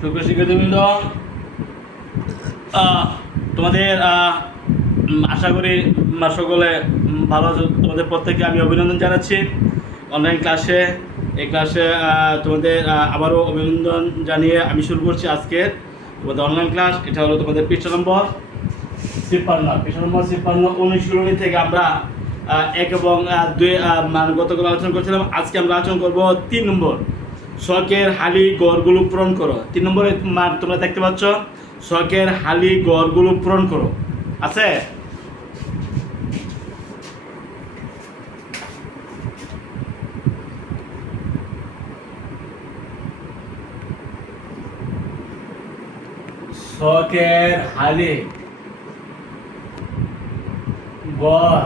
সুপ্রিয় শিক্ষার্থীবৃন্দ, তোমাদের আশা করি সকলে ভালো আছো। তোমাদের প্রত্যেককে আমি অভিনন্দন জানাচ্ছি অনলাইন ক্লাসে। এই ক্লাসে তোমাদের আবারও অভিনন্দন জানিয়ে আমি শুরু করছি আজকের তোমাদের অনলাইন ক্লাস। এটা হলো তোমাদের পৃষ্ঠা নম্বর 53 অনুশীলনী থেকে আমরা 1 এবং 2 গতকাল আলোচনা করছিলাম। আজকে আমরা আলোচনা করবো 3 নম্বর, শখের হালি গড়গুলো পূরণ করো। 3 নম্বরে তোমরা দেখতে পাচ্ছ শখের হালি গড়গুলো পূরণ করো আছে। শখের হালি গড়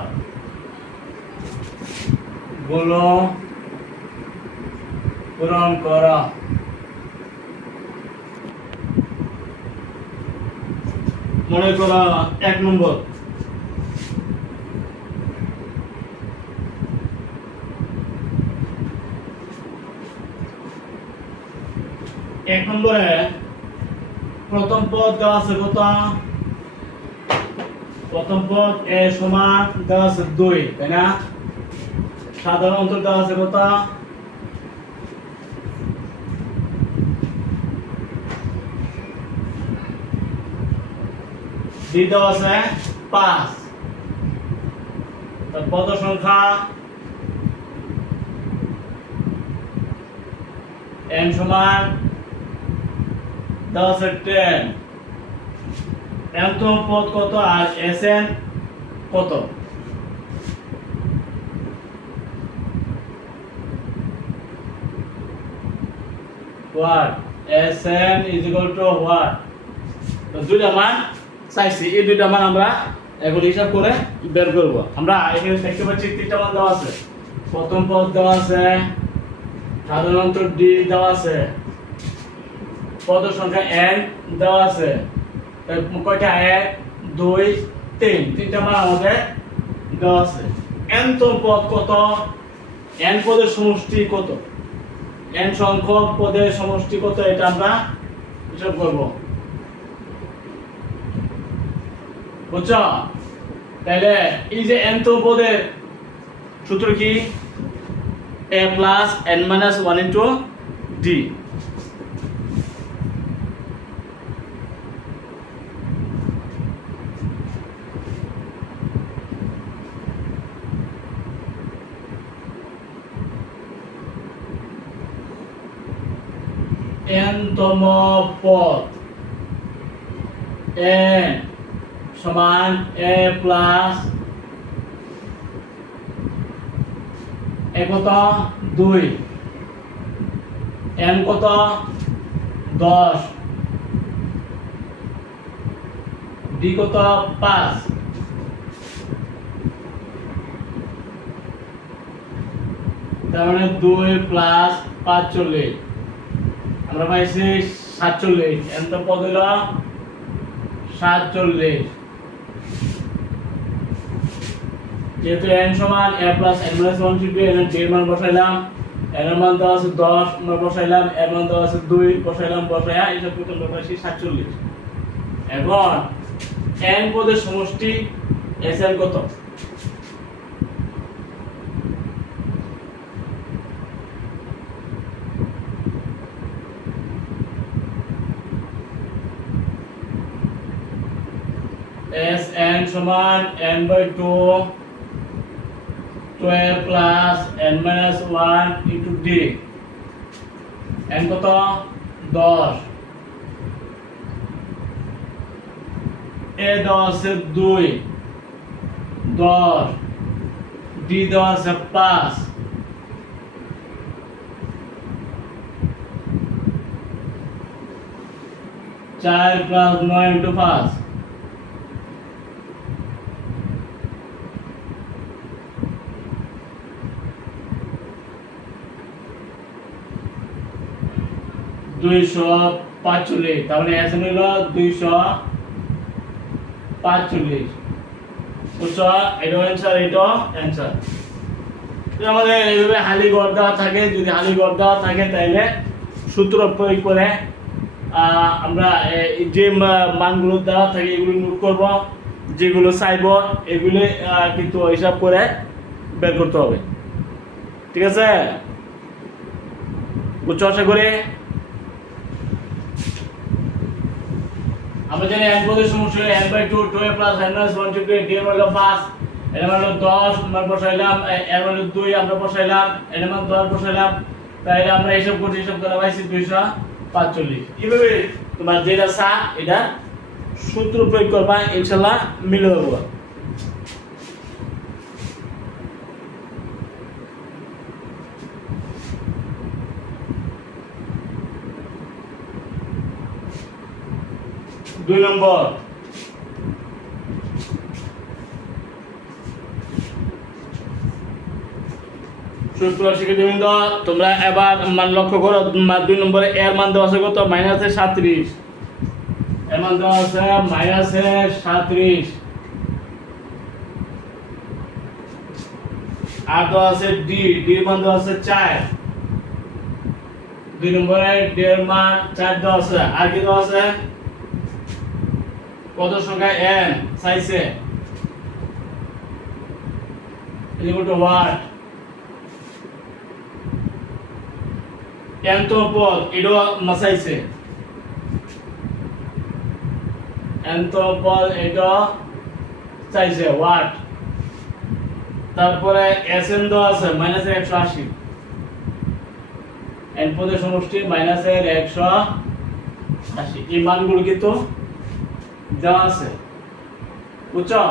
গুলো পূরণ করা। মনে করো 1 নম্বর, নম্বরে প্রথম পদ দেওয়া আছে কত? প্রথম পদ এ সমান দেওয়া আছে 2, তাই না? সাধারণ অন্তর দেওয়া আছে কত? দ্বিতীয় আছে 5। তার পদ সংখ্যা n সমান দেওয়া আছে 10। nতম পদ কত আর sn কত? what sn is equal to what? তো দুইটা মান চাইছি, এই দুইটা মান আমরা এখন হিসাব করে বের করব। আমরা এখানে দেখতে পাচ্ছি 3টা মান দেওয়া আছে। প্রথম পদ দেওয়া আছে, সাধারণত d দেওয়া আছে, পদ সংখ্যা n দেওয়া আছে। কয়টা? 1 2 3, 3টা মান আমাদের দেওয়া আছে। nতম পদ কত? n পদের সমষ্টি কত? n সংখ্যক পদের সমষ্টি কত? এটা আমরা হিসাব করব। বুঝছো? তাহলে এই যে nতম পদের সূত্র কি? a plus n minus 1 into d। nতম পদ n সমান a plus কত? 2, n কত? 10, d কত? 5। তার মানে 2 প্লাস 45, আমরা পাইছি 47। n তো পদ হলো 47। যেহেতু n সমান a plus n minus 1 ছিল, n এর d এর মান বসাইলাম, n এর মান দেওয়া আছে 10 আমরা বসাইলাম, n এর মান দেওয়া আছে 2 বসাইলাম, বসায়া এইসব টোটাল পাইছি 47। এখন n পদের সমষ্টি sn কত? sn সমান n by 2 12 plus n minus 1 into d। n কত? 10। a দেওয়া আছে 2, 10, d দেওয়া আছে 5। 4 plus 9 into 5, 245। তার মানে sn হলো 245। বুঝছো? এটা অ্যানসার, এটা অ্যানসার। আমাদের এইভাবে হালি গড় দেওয়া থাকে, যদি হালি গড় দেওয়া থাকে তাহলে সূত্র প্রয়োগ করে আমরা যে মানগুলো দেওয়া থাকে এগুলো নোট করব, যেগুলো চাইব এগুলো কিন্তু হিসাব করে বের করতে হবে। ঠিক আছে, বুঝছো আশা করি। আমরা জানি n পদের সমস্যা n/2 2a + n - 1 2 d এর মান 5, এর মান 10 মান বসাইলাম, এর মান 2 আমরা বসাইলাম, এর মান 10 বসাইলাম, তাহলে আমরা হিসাব করছি, হিসাব করা পাইছি 245। এইভাবে তোমার যেটা চা এটা সূত্র প্রয়োগ করবা, ইনশাআল্লাহ মিলে যাবে। দুই নম্বর, শিক্ষার্থীবৃন্দ তোমরা এবার মান লক্ষ্য করো। 2 নম্বরে এর মান দেওয়া আছে কত? -37। এর মান দেওয়া আছে -37। আর দেওয়া আছে ডি এর মান দেওয়া আছে 4। 2 নম্বরে ডি এর মান 4 দেওয়া আছে। আর কি দেওয়া আছে? কত সংখ্যা n চাইছে, ওয়াট n তো পদ এটা মাসাইছে, n তো পদ এটা চাইছে ওয়াট। তারপরে sn দেওয়া আছে -180, n পদের সমষ্টি -180। এই মানগুলো কিন্তু দেওয়া আছে, বুঝছো?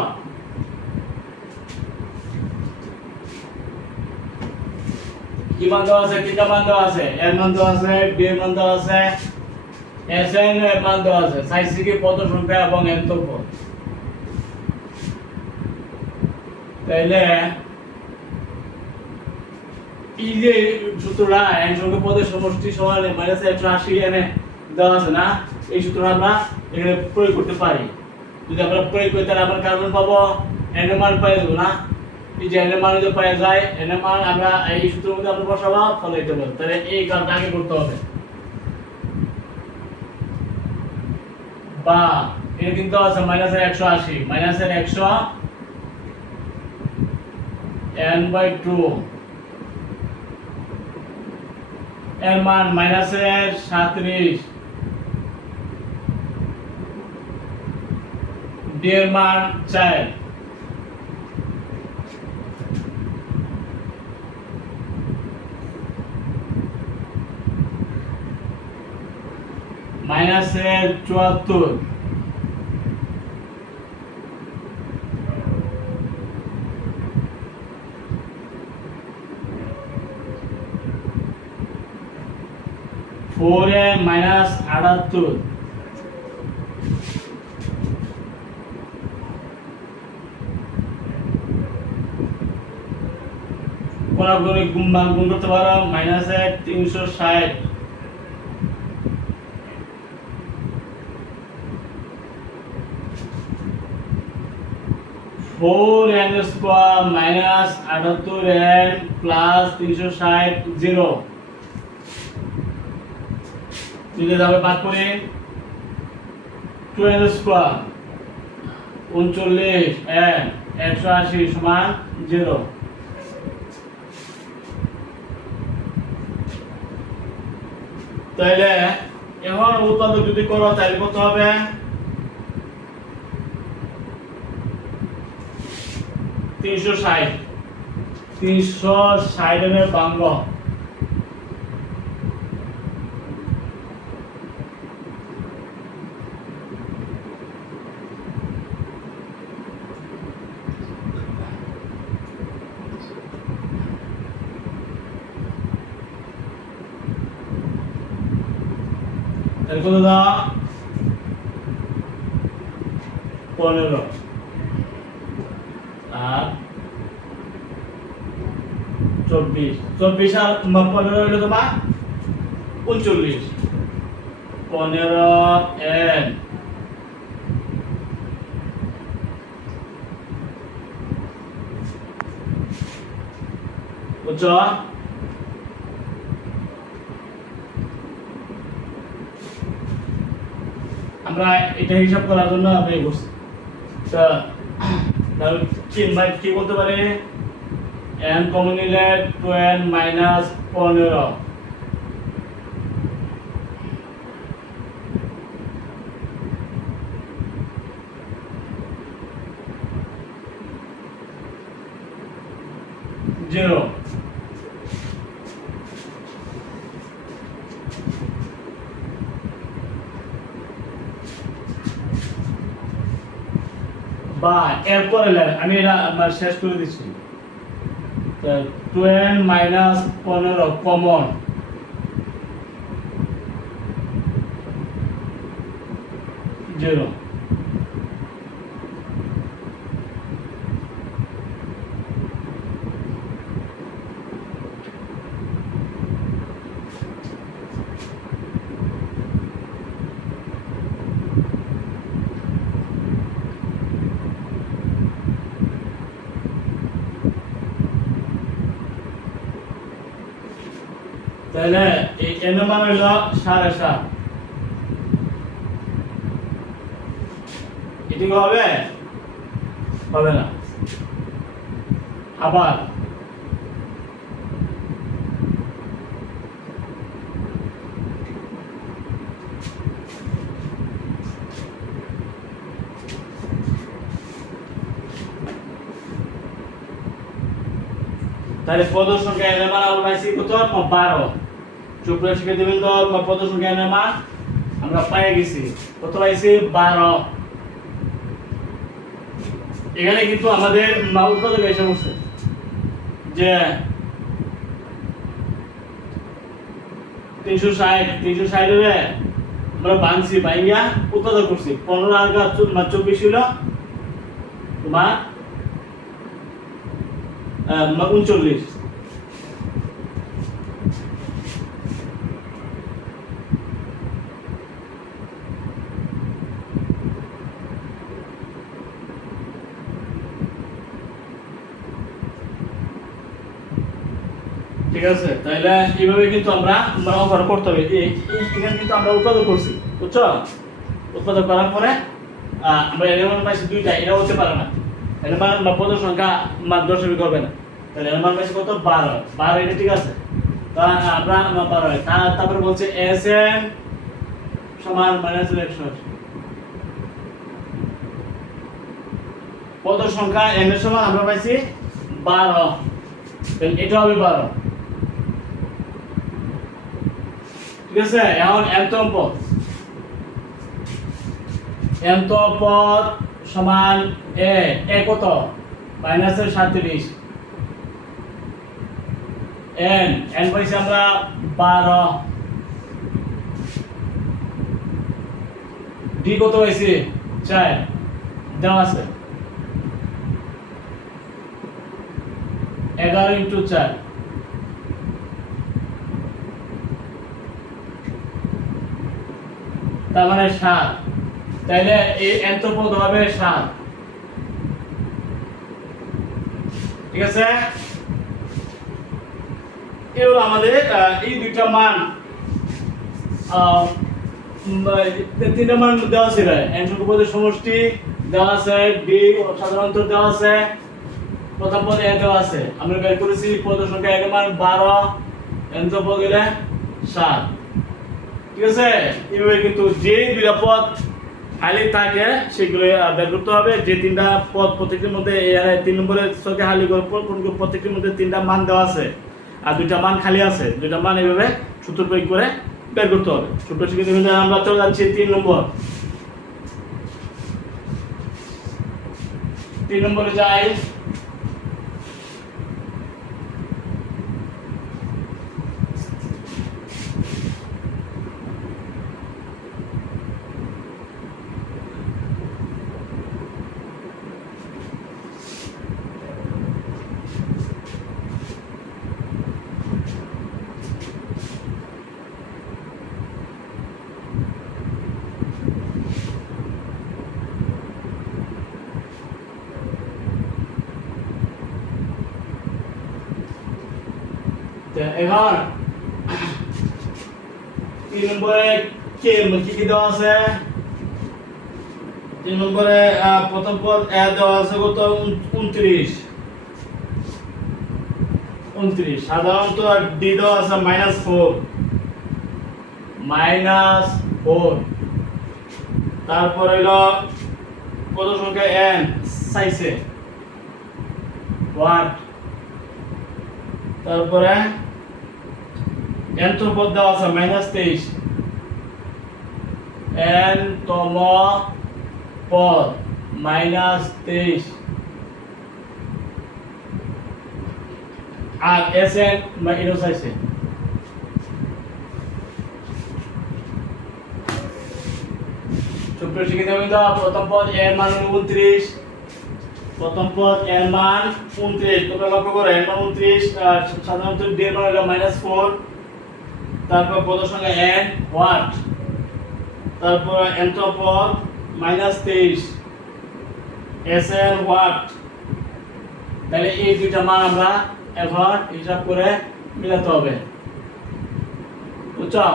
কি মান দেওয়া আছে? তিনটা মান দেওয়া আছে, এর মান দেওয়া আছে, বি এর মান দেওয়া আছে, এসএন এর মান দেওয়া আছে, চাইছে কি পদ সংখ্যা এবং n তো পদ। তাইলে এই যে সূত্রটা n সংখ্যা পদের সমষ্টি সমান -180 এনে দেওয়া আছে না, এই সূত্রটা আমরা এখানে প্রয়োগ করতে পারি। যদি আমরা প্রয়োগ করি তাহলে আমরা কার মান পাবো? n এর মান পাই যাব না। এই যে n এর মান যদি পাওয়া যায়, n এর মান আমরা এই সূত্রের মধ্যে আমরা বসাবো, ফলে এটা বল। তাহলে এই কাজটা আগে করতে হবে। বা এটা কিন্তু আছে -180, -100 n/2 এর মান -37, d এর মান 4। -74, -78। কোনাগুলি গুণ করতে পারো, -360। 4n² -78n + 360 0। দিলে যাবে ভাগ করে 2n² 39n 180 সমান 0। তাইলে এখন উৎপাদক যদি করো তাহলে কত হবে? 360 এর বাঙ্গ। তাহলে কত দাও? 15 আর 24। 24 আর 15 হলো তোমার 39। 15n বুঝছো? আমরা এটা হিসাব করার জন্য আমি বসছি। তো তাহলে কি বলতে পারি, n কমন নিলে 2n মাইনাস 15 0 বা এরপরে আমি এটা আমার শেষ করে দিচ্ছি। 2n minus 15 common, zero. তাহলে এই n এর মান হলো 7.5, এটি হবে হবে না। আবার তাহলে পদ সংখ্যা n এর মান আমরা পাইছি কত, 12। সুপ্রিয় শিক্ষার্থীবৃন্দ, পদ সংখ্যা n এর মান আমরা পেয়ে গেছি, কত পাইছি, 12। এখানে কিন্তু আমাদের উৎপাদক এসে বসছে যে 360 এর আমরা বানছি বাইয়া উৎপাদক করছি। 15 আর 24 ছিল তোমার 39। ঠিক আছে, তাহলে এইভাবে কিন্তু আমরা অঙ্কন করতে হবে। এখানে কিন্তু আমরা উৎপাদক করছি, বুঝছো? উৎপাদক করার পরে আমরা এর মান পাইছি 2টা, এটা হতে পারে না। এর মান বা পদ সংখ্যা মান দশমিক করবে না। তাহলে এর মান পাইছি কত, 12। এটা ঠিক আছে। তো আমরা 12, তারপরে বলছে Sn সমান -180। পদ সংখ্যা n এর সমান আমরা পাইছি 12, তাহলে এটা হবে 12। ঠিক আছে, এখন nতম পদ সমান a কত, -37। n পাইছি আমরা 12। d কত পাইছি, 4 দেওয়া আছে। 11 × 4, তার মানে 7। তাইলে এই nতম পদ হবে 7। ঠিক আছে, এই হলো আমাদের এই দুইটা মান, তিনটা মান দেওয়া ছিল। n সংখ্যক পদের সমষ্টি দেওয়া আছে, d সাধারণত দেওয়া আছে, প্রথম পদ a দেওয়া আছে। আমরা বের করেছি পদ সংখ্যা এর মান 12, nতম পদ হলে 7। ঠিক আছে, এইভাবে কিন্তু যে দুইটা পদ খালি থাকে সেগুলো বের করতে হবে। যে তিনটা পদ প্রত্যেকটির মধ্যে 3 নম্বরের ছকে খালি করে প্রত্যেকটির মধ্যে 3টা মান দেওয়া আছে আর 2টা মান খালি আছে, 2টা মান এইভাবে সূত্র প্রয়োগ করে বের করতে হবে। সূত্র শিখে আমরা চলে যাচ্ছি 3 নম্বরে যাই। এবার 3 নম্বরে কি দেওয়া আছে, 3 নম্বরে প্রথম পদ এ দেওয়া আছে কত 29 সাধারণত ডি দেওয়া আছে -4 তারপর হলো কত সংখ্যা n চাইছে ওয়াট, তারপরে nতম পদ দেওয়া আছে -23 nতম পদ -23 আর Sn এটাও চাইছে। সুপ্রিয় শিক্ষার্থীবৃন্দ, প্রথম পদ এর মান 29, প্রথম পদ এর মান 29, তোমরা লক্ষ্য করো এর মান 29, সাধারণত d এর মান হলো -4, তারপর পদ সংখ্যা n ওয়াট, তারপর nতম পদ -23 Sn ওয়াট। তাহলে এই দুইটা মান আমরা এখন হিসাব করে মিলাতে হবে, বুঝছো?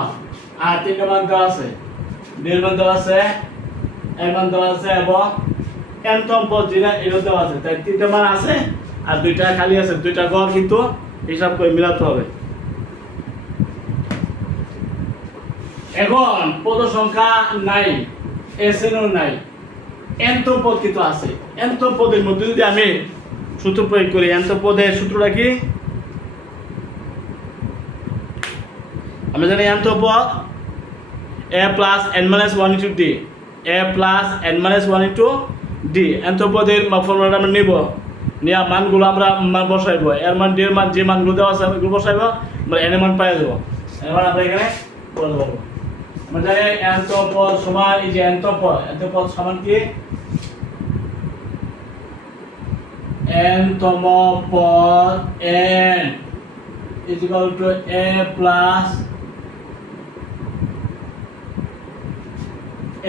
আর তিনটা মান দেওয়া আছে, d এর মান দেওয়া আছে, এর মান দেওয়া আছে এবং nতম পদ যেটা এটা দেওয়া আছে। তাই তিনটা মান আছে আর দুইটা খালি আছে, দুইটা ঘর কিন্তু হিসাব করে মিলাতে হবে। এখন পদ সংখ্যা নাই, Sn ও নাই, nতম পদ কিন্তু আছে। nতম পদের মধ্যে যদি আমি সূত্র প্রয়োগ করি, nতম পদের সূত্রটা কি? আমরা জানি nতম পদ a plus n minus 1 into d, a plus n minus 1 into d। nতম পদের ফর্মুলাটা আমরা নিব, নিয়ে মানগুলো আমরা বসাইব, এর মান d এর মান যে মানগুলো দেওয়া আছে ওগুলো বসাইব, আমরা n এর মান পাই যাব। এবার আমরা এখানে বলতে পারবো, আমরা জানি nতম পদ সমান এই যে nতম পদ সমান কি? nতম পদ n is equal to a plus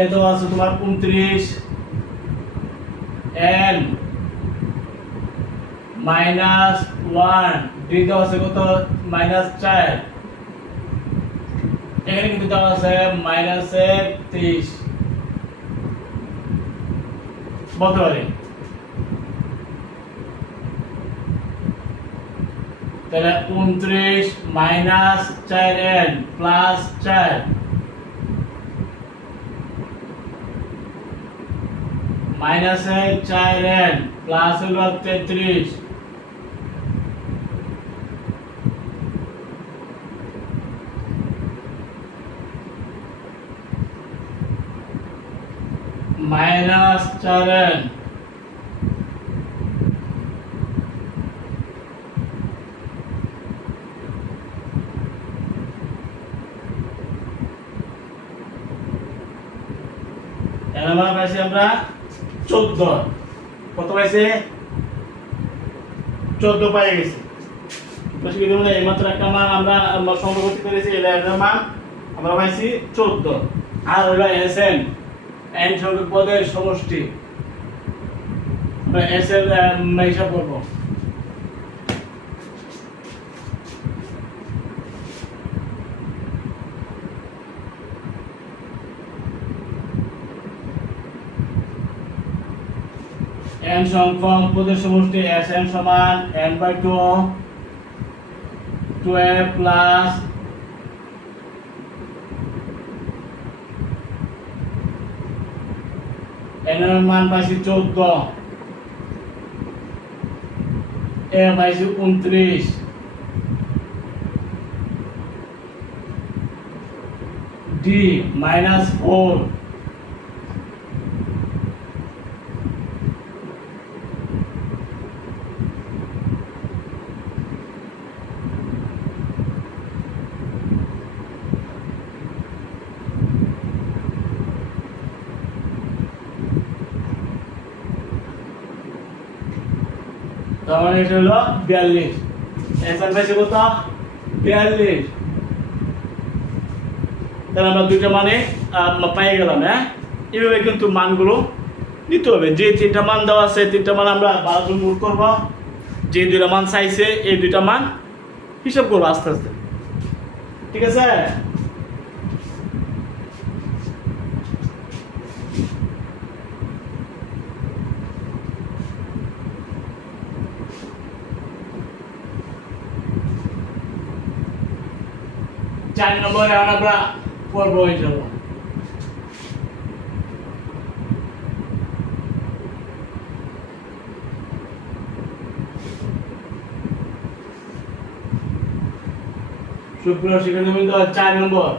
এ তো আছে তোমার 29 n -1 d দেওয়া আছে কত -4, এখানে কিন্তু দেওয়া আছে -23 বলতে পারি। তাহলে 29 -4n + 4 -4n প্লাস হলো 33 -4n এর মান পাইছি আমরা 14, কত পাইছে 14 পাই গেছে। বেশি কিছু না, এইমাত্র একটা মান আমরা সংগ্রহ করতে পেরেছি, এর মান আমরা পাইছি 14। আর হলো Sn n সংখ্যক পদের সমষ্টি, আমরা Sn হিসাব করব। n সংখ্যক পদের সমষ্টি Sn সমান n/2 2a প্লাস n এর মান পাইছি 14, a পাইছি 29, d -4, তার মানে এটা হলো 42। Sn পাইছে কত 42। তাহলে আমরা দুইটা মানে পাই গেলাম। এইভাবে কিন্তু মানগুলো নিতে হবে, যে তিনটা মান দেওয়া আছে তিনটা মান আমরা 12 জন নোট করব, যে দুইটা মান চাইছে এই দুইটা মান হিসাব করবো আস্তে আস্তে, ঠিক আছে? 4 নম্বরে এখন আমরা পড়ব ইনশাআল্লাহ। সুপ্রিয় শিক্ষার্থীবৃন্দ 4 নম্বর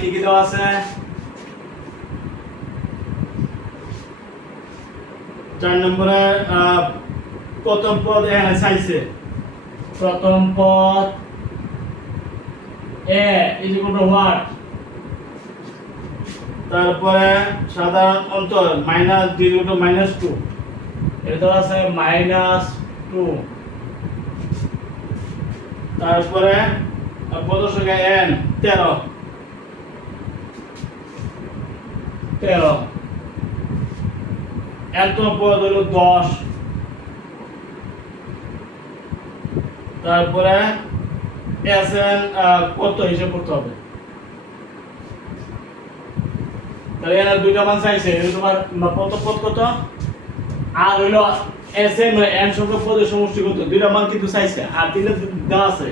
কি কি দেওয়া আছে? 4 নম্বরে প্রথম পদ চাইছে, প্রথম পদ এ ইজ ইকুয়াল টু হোয়াট, তারপরে সাধারণ অন্তর minus D is equal to -2, এটা আছে -2, তারপরে প্রদর্শক n 13 এতম পদ হলো 10, তারপরে Sn কত হিসাব করতে হবে, তাহলে এর দুইটা মান চাইছে, তোমার প্রথম পদ কত আর হইলো Sn n সংখ্যক পদের সমষ্টি কত, দুইটা মান কিন্তু চাইছে আর তিনটা দেওয়া আছে,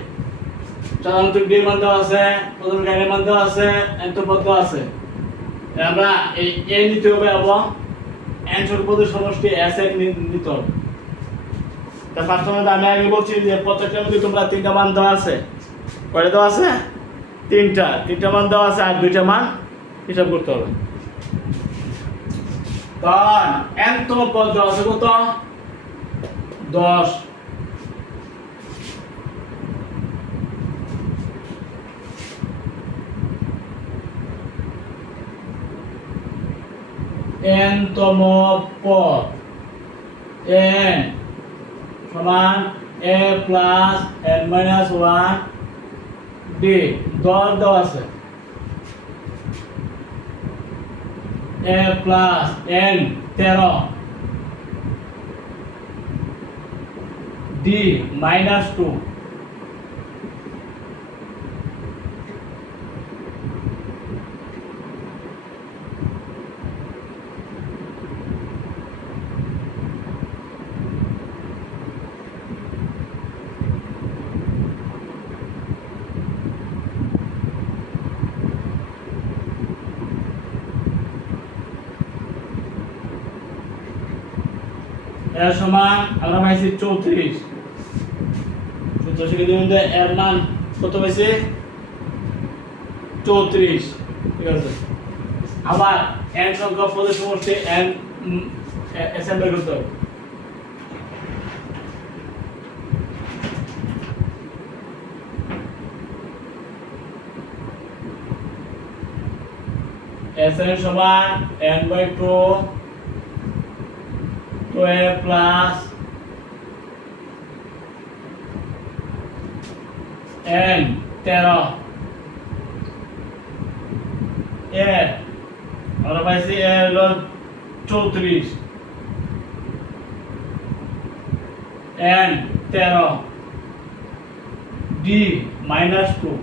সাধারণত d মান দেওয়া আছে, প্রথম n মান দেওয়া আছে, n পদ দেওয়া আছে, আমরা এই a নিতে হবে এবং n সংখ্যক পদের সমষ্টি Sn নিতে হবে। তা প্রথমে আমি আগে বলছি যে প্রত্যেকটার মধ্যে তোমরা তিনটা মান দেওয়া আছে, কয়টা দেওয়া আছে? তিনটা মান দেওয়া আছে আর দুইটা মান হিসাব করতে হবে। কারণ n তম পদ দেওয়া আছে কত? 10, n তম পদ n সমান a plus n minus 1 d, 10 দেওয়া আছে, a প্লাস n 13 d -2, এর সমান আমরা পাইছি 34, সূত্র শিখে মধ্যে এর মান কত পাইছি? 34, ঠিক আছে। আবার n সংখ্যক পদের সমষ্টি n Sn বের করতে হবে, Sn সমান n/2 a plus n 13 a আমরা পাইছি a হলো 34 n 13 d -2,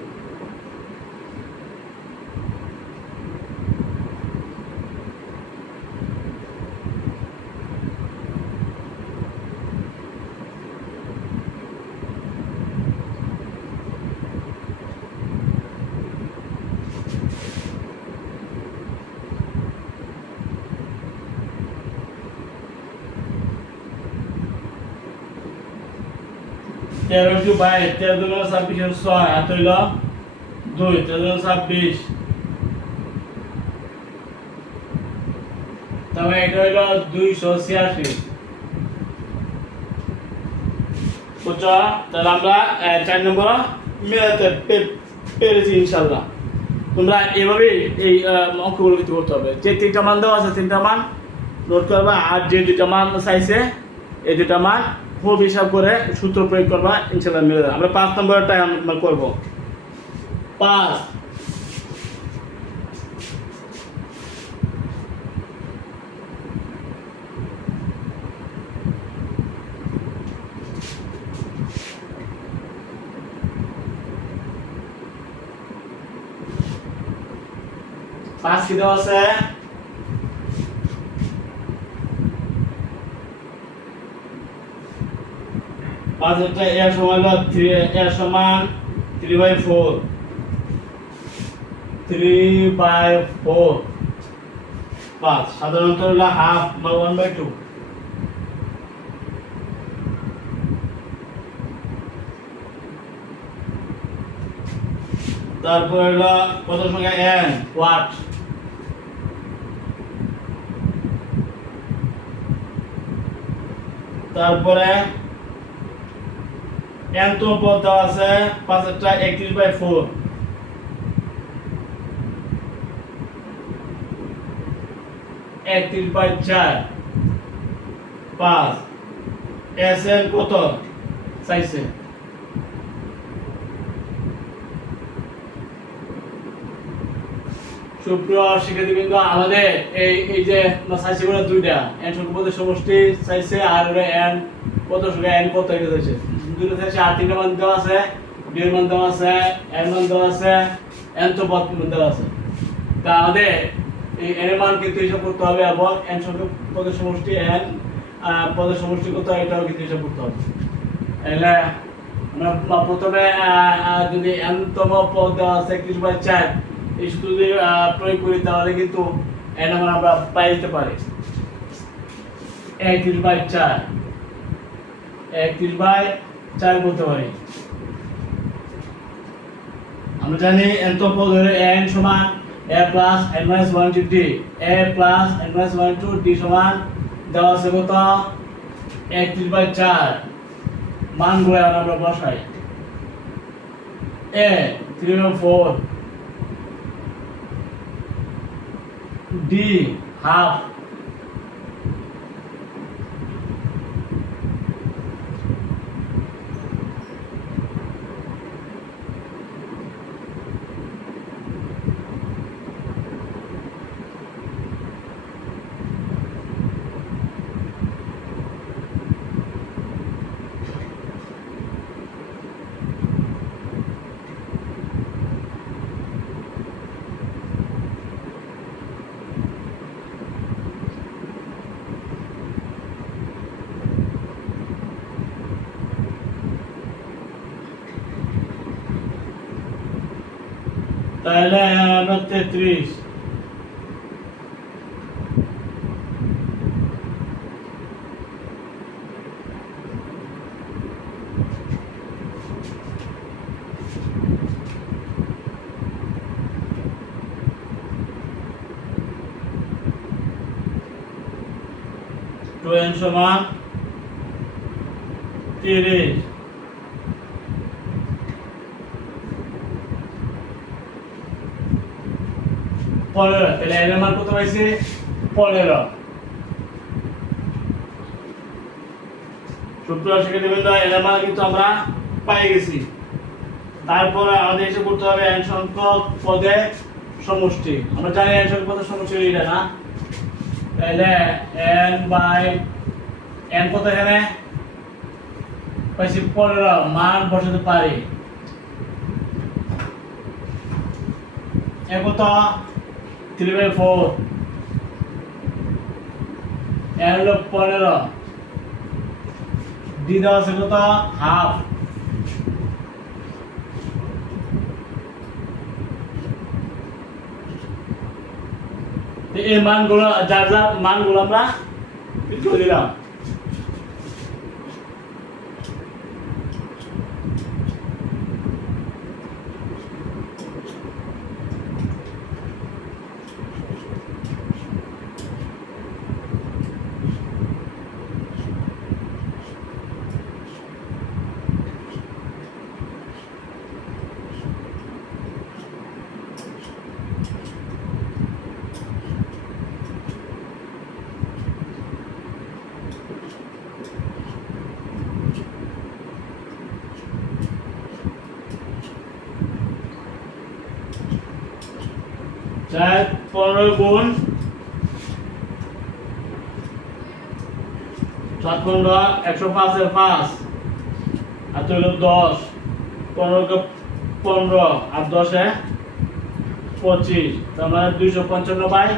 তেরো টু 22, 13 2 26 6 হাত হইল 2, 13 26, তবে এটা হইল 286, বুঝছো? তাহলে আমরা 4 নম্বর মেলাতে পেরেছি ইনশাআল্লাহ। তোমরা এভাবে এই অঙ্কগুলো কিন্তু করতে হবে, যে তিনটা মান দেওয়া আছে তিনটা মান নোট করবা আর যে দুইটা মান চাইছে এই দুইটা মান খুব হিসাব করে সূত্র প্রয়োগ করবা, ইনশাআল্লাহ মিলে যাবে। আমরা 5 নম্বরটা আমরা করব। 5 5 5 কি দেওয়া আছে? 5 এটা a সমান হলো 3 a সমান 3/4 3/4 5 সাধারণত হলো হাফ বা 1/2। তারপর হলো কত সংখ্যা n ওয়াট। তারপরে n তো পদ দেওয়া আছে 5 একটা 31/4 31/4 5 Sn কত চাইছে? সুপ্রিয় শিক্ষার্থীবৃন্দ, আমাদের এই যে চাইছে করে দুইটা n সংখ্যা পদের সমষ্টি চাইছে আর n কত সংখ্যা n কত এটা চাইছে। দুটো চাইছে আর তিনটা মান দেওয়া আছে, d এর মান দেওয়া আছে, n মান দেওয়া আছে, n তো পদ দেওয়া আছে। তা আমাদের এই n এর মান কিন্তু হিসাব করতে হবে এবং n সংখ্যা পদের সমষ্টি n পদের সমষ্টি কত এটাও কিন্তু হিসাব করতে হবে। তাহলে আমরা প্রথমে যদি n তম পদ দেওয়া আছে 31/4 এই সূত্র যদি প্রয়োগ করি তাহলে কিন্তু n আমরা পাই যেতে পারি 31/4 বলতে পারি। আমরা জানি n তম পদ হলো n সমান a plus n minus 1 to d, a plus n minus 1 to d সমান দেওয়া আছে কত 31/4 মানগুলো আমরা বসাই a 3/4 d half তাহলে আমরা 33 2n সমান 30 15 তাহলে এর মান কত পাইছে 15। সুপ্রিয় শিক্ষার্থীবৃন্দ এর মান কিন্তু আমরা পেয়ে গেছি। তারপরে আমাদের এসে করতে হবে n সংখ্যক পদের সমষ্টি। আমরা জানি n সংখ্যক পদের সমষ্টি এটা না, তাহলে n কত এখানে পাইছি 15 মান বসাতে পারি কত 3/4 n হলো 15 d দেওয়া আছে কত হাফ এই মানগুলো যার যার মানগুলো আমরা লিখে দিলাম। চার 15 গুণ 7 105 এর 5 আর তো হলো 10 15 কে 15 আর 10 এ 25, তার মানে 255 বাই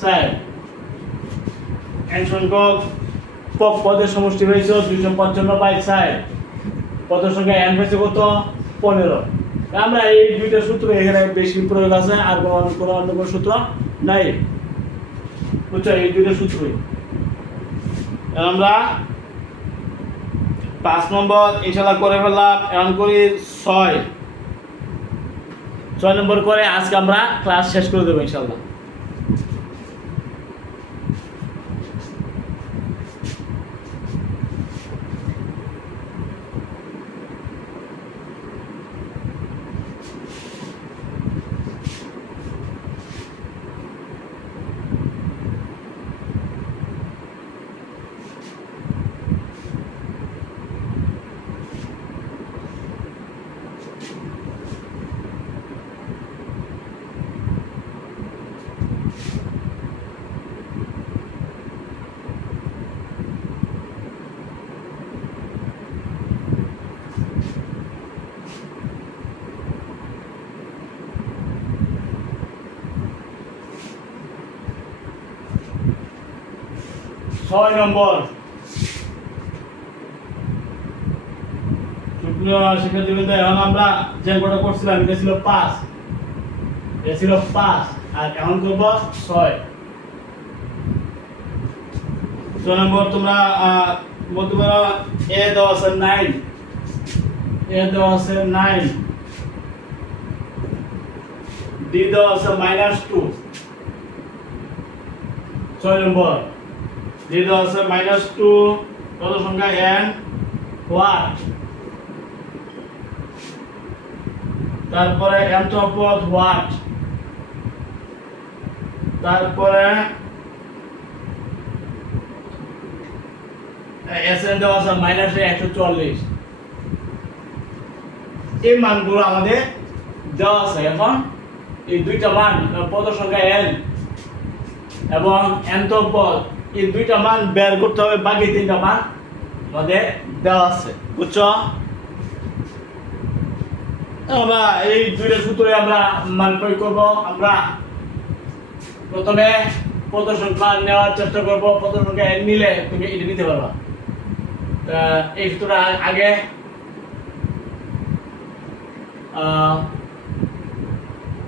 4। n সংখ্যক পদের সমষ্টি হয়েছে 255 বাই 4। পদের সংখ্যা n হয়েছে কত? 15। আমরা এই দুইটা সূত্র এখানে বেশি প্রয়োগ আছে, আর কোনো সূত্র নাই, বুঝছো? এই দুইটা সূত্রই আমরা 5 নম্বর ইনশাআল্লাহ করে ফেললাম। এখন করি 6 নম্বর করে আজকে আমরা ক্লাস শেষ করে দেবো ইনশাআল্লাহ। ছয় নম্বর, সুপ্রিয় শিক্ষার্থীবৃন্দ, এখন আমরা যে অঙ্কটা করছিলাম এটা ছিল 5, এটা ছিল 5, আর এখন করব 6। 6 নম্বর তোমরা বলতে পারো এ দেওয়া আছে 9, এ দেওয়া আছে 9, ডি দেওয়া আছে -2। 6 নম্বর ডি দেওয়া আছে -2, কত সংখ্যা n হোয়াট, তারপরে n তো পদ হোয়াট, তারপরে এসএন দেওয়া আছে -140। এই মানগুলো আমাদের দেওয়া আছে। এখন এই দুইটা মান পদ সংখ্যা n এবং n তো পদ, এই দুইটা মান বের করতে হবে, বাকি তিনটা মান আমাদের দেওয়া আছে, বুঝছো? আমরা এই দুইটা সূত্রে আমরা মান প্রয়োগ করব। আমরা প্রথমে পদ সংখ্যা নেওয়ার চেষ্টা করব, পদ সংখ্যা n নিলে তুমি এটা নিতে পারবা। এই সূত্রটা আগে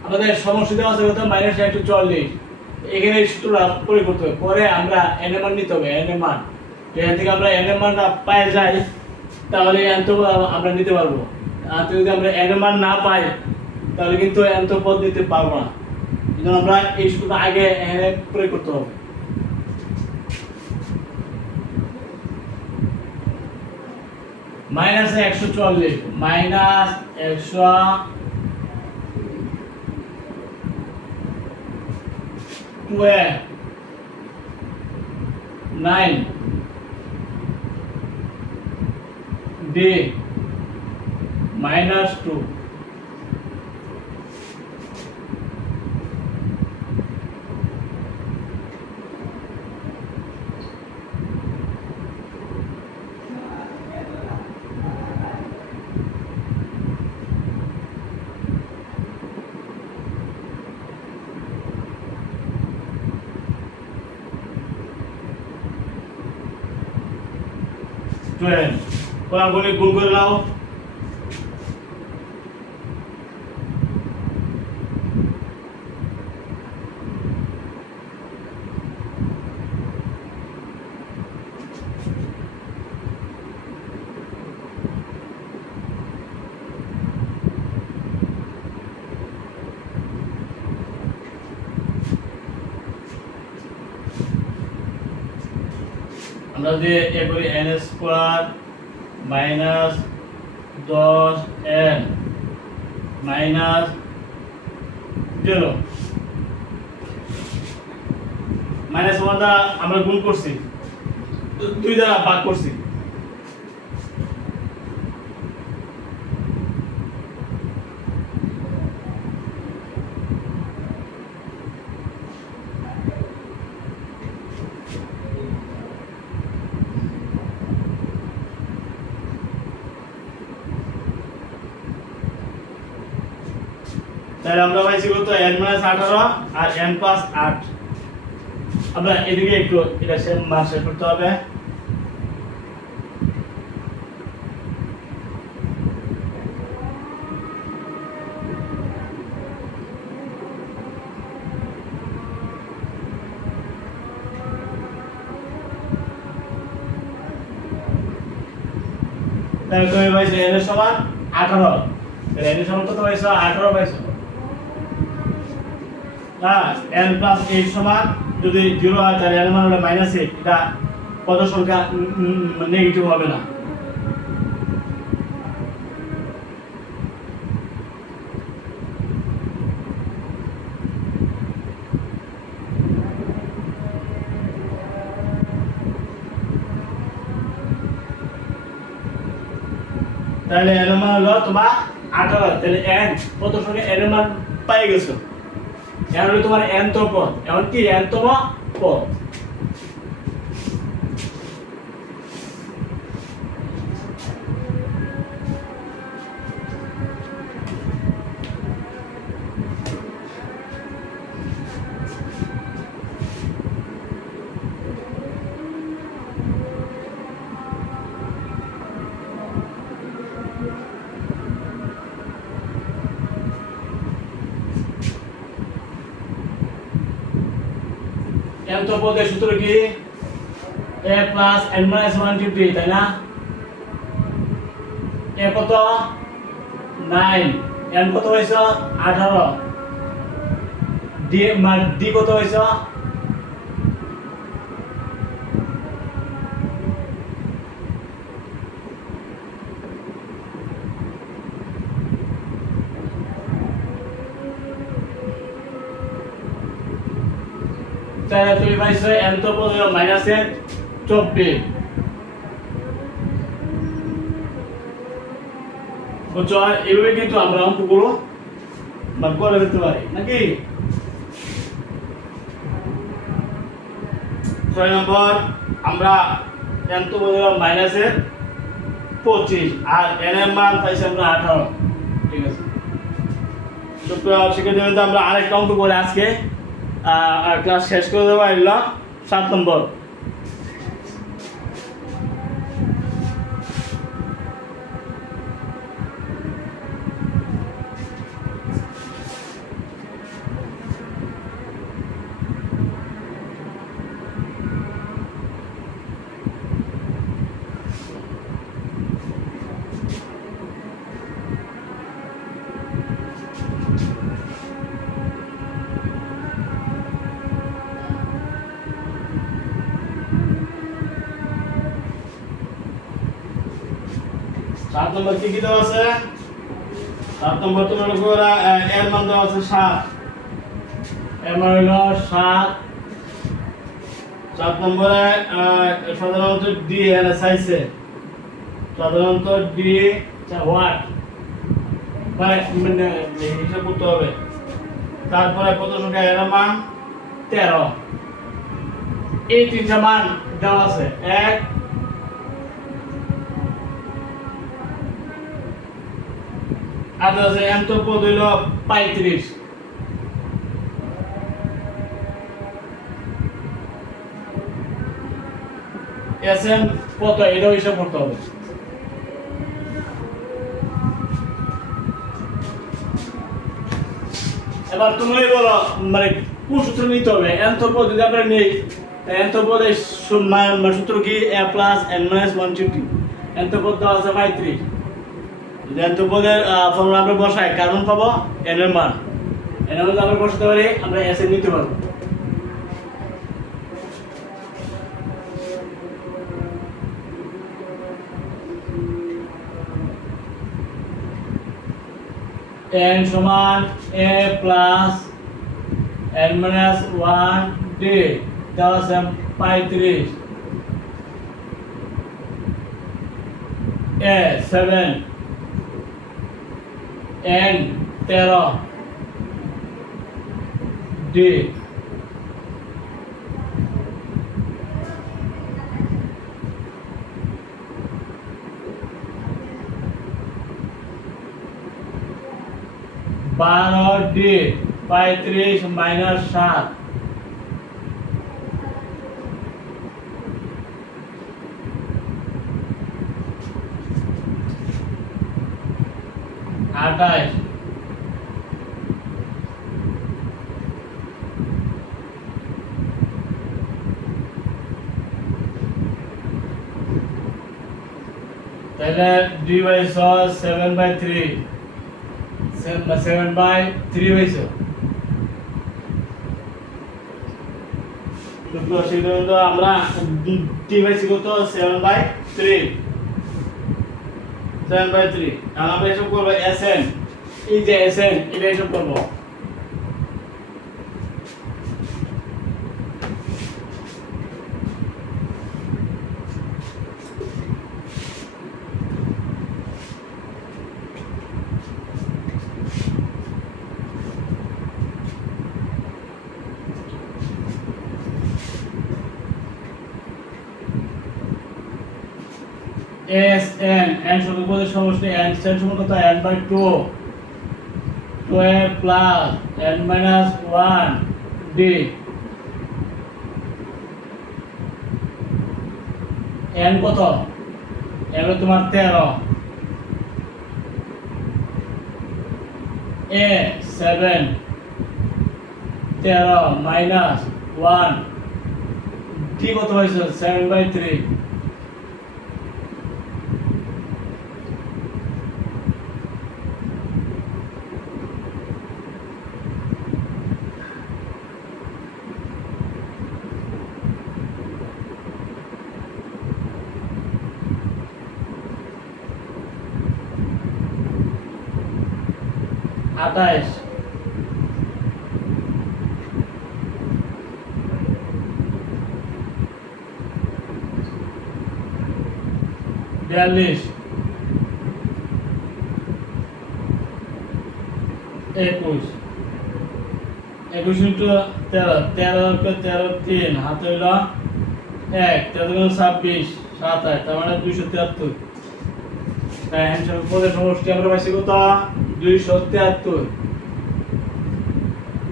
আমাদের সমষ্টি দেওয়া আছে কত? -140। এখানে এই সূত্রটা প্রয়োগ করতে হবে, পরে আমরা n এর মান নিতে হবে, n এর মান। এখান থেকে আমরা n এর মানটা পেয়ে যাই, তাহলে n তো আমরা নিতে পারবো। আর যদি আমরা n এর মান না পাই তাহলে কিন্তু n তো পদ নিতে পারবো না। কিন্তু আমরা এই সূত্রটা আগে n এ প্রয়োগ করতে হবে। -140 -9 d -2। কোনগুলি গুণ করে নাও। আমরা যে এ করি n স্কয়ার -10n -0 -1 দ্বারা আমরা গুণ করছি, 2 দ্বারা ভাগ করছি। তাহলে আমরা পাইছি কত n - 18 আর n + 8। আমরা এদিকে একটু এটা সেম মান শেষ করতে হবে। তাহলে তুমি পাইছো n এর সমান 18। তাহলে n এর সমান কত পাইছো? 18 পাইছো। হ্যাঁ, n + 8 সমান যদি 0 হয় তাহলে n এর মান হলো -8। এটা কত সংখ্যা নেগেটিভ হবে না। তাহলে n এর মান হলো তোমার 18। তাহলে n কত সংখ্যা n এর মান পেয়ে গেছো। এখন হলো তোমার n তম পদ। এখন কি n তম পদ। n তম পদের সূত্র কি? a + n - 150, তাই না? a কত? 9, n কত হইছে? 18, d কত হইছে? তাহলে তুমি পাইছো n তো বলো -24। বুঝছো? এইভাবে কিন্তু আমরা অঙ্কগুলো বার করে দিতে পারি নাকি? 6 নম্বর আমরা n তো বলো -25 আর n এর মান পাইছি আমরা 18। ঠিক আছে, তো শিক্ষার্থীবৃন্দ আমরা আরেকটা অঙ্ক করে আজকে ক্লাস শেষ করে দেবো। এগুলো 7 নম্বর। সাত নম্বর কি কি দেওয়া আছে? 7 নম্বর তোমার এর মান দেওয়া আছে 7। এর মান হলো 7। 7 নম্বরে সাধারণত ডি এর চাইছে। সাধারণত ডি হোয়াট মানে হিসাব করতে হবে। তারপরে কত সংখ্যা এর মান 13। এই তিনটা মান দেওয়া আছে। 1 আর আছে n তো পদ হইল 35। Sn কত এটা হিসাব করতে হবে। এবার তুমি বলো মানে কোন সূত্র নিতে হবে? n তো পদ যদি আমরা নেই, n তো পদের সূত্র কি? a + n - 150। n তো পদ দেওয়া আছে 35। যদি n তো পদের ফর্মুলা আমরা বসাই কারণ পাবো n এর মান। n এর মান আমরা বসাতে পারি, আমরা Sn নিতে পারবো। n সমান a + n - 1d দেওয়া আছে 35। a 7, n 13, d d 12D 35 minus 7 28 তাহলে d/7/3 7/3 হয়েছে। সেটা আমরা d/6 কত 7/3 আর আমরা এসব করবো Sn, এই যে Sn এটা এসব করবো। Sn n সংখ্যার সমষ্টি n সমান কত n/2 12 plus n minus 1 d n কত n হলো তোমার 13 a 7 13 minus 1 d কত হয়েছে 7/3 28 42 21 21 ইন্টু 13 13 কে 13 3 হাতে হইল 1 13 26 27 তার মানে 273 তাই হ্যান্ডসের পদের সমষ্টি আমরা পাইছি কত 273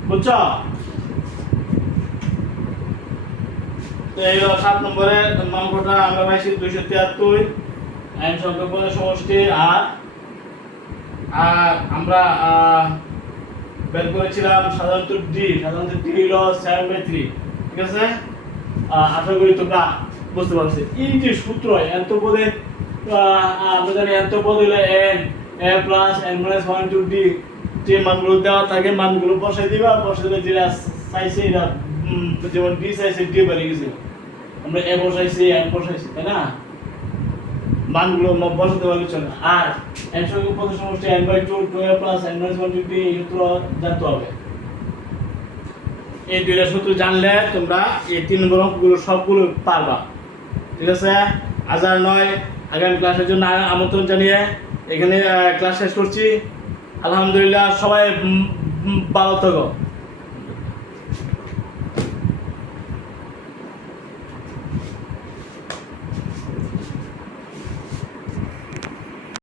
বুঝছো? তো এই 7 নম্বরের অঙ্কটা আমরা পাইছি 273 আইন সংখ্যক পদের সমষ্টি। আর আমরা বের করেছিলাম সাধারণত ডি হলো 7/3, ঠিক আছে? আশা করি তোমরা বুঝতে পারছো। এই যে সূত্র এত পদে আমরা জানি এত পদ হলো n a plus n minus 1 to d, যে মানগুলো দেওয়া থাকে মানগুলো বসাই দিবা, বসাই দিলে যেটা চাইছে এটা যেমন d চাইছে d বেরিয়ে গেছে, আমরা a বসাইছি n বসাইছি, তাই না? মানগুলো বসাতে পারলে চলে। আর n সংখ্যক পদের সমষ্টি n/2 12 plus n minus 1 to d এই সূত্র জানতে হবে। এই দুইটা সূত্র জানলে তোমরা এই 3 নম্বর অঙ্কগুলো সবগুলো পারবা, ঠিক আছে? আজ আর নয়, আগামী ক্লাসের জন্য আমন্ত্রণ জানিয়ে এখানে ক্লাস শেষ করছি। আলহামদুলিল্লাহ, সবাই ভালো থাকো।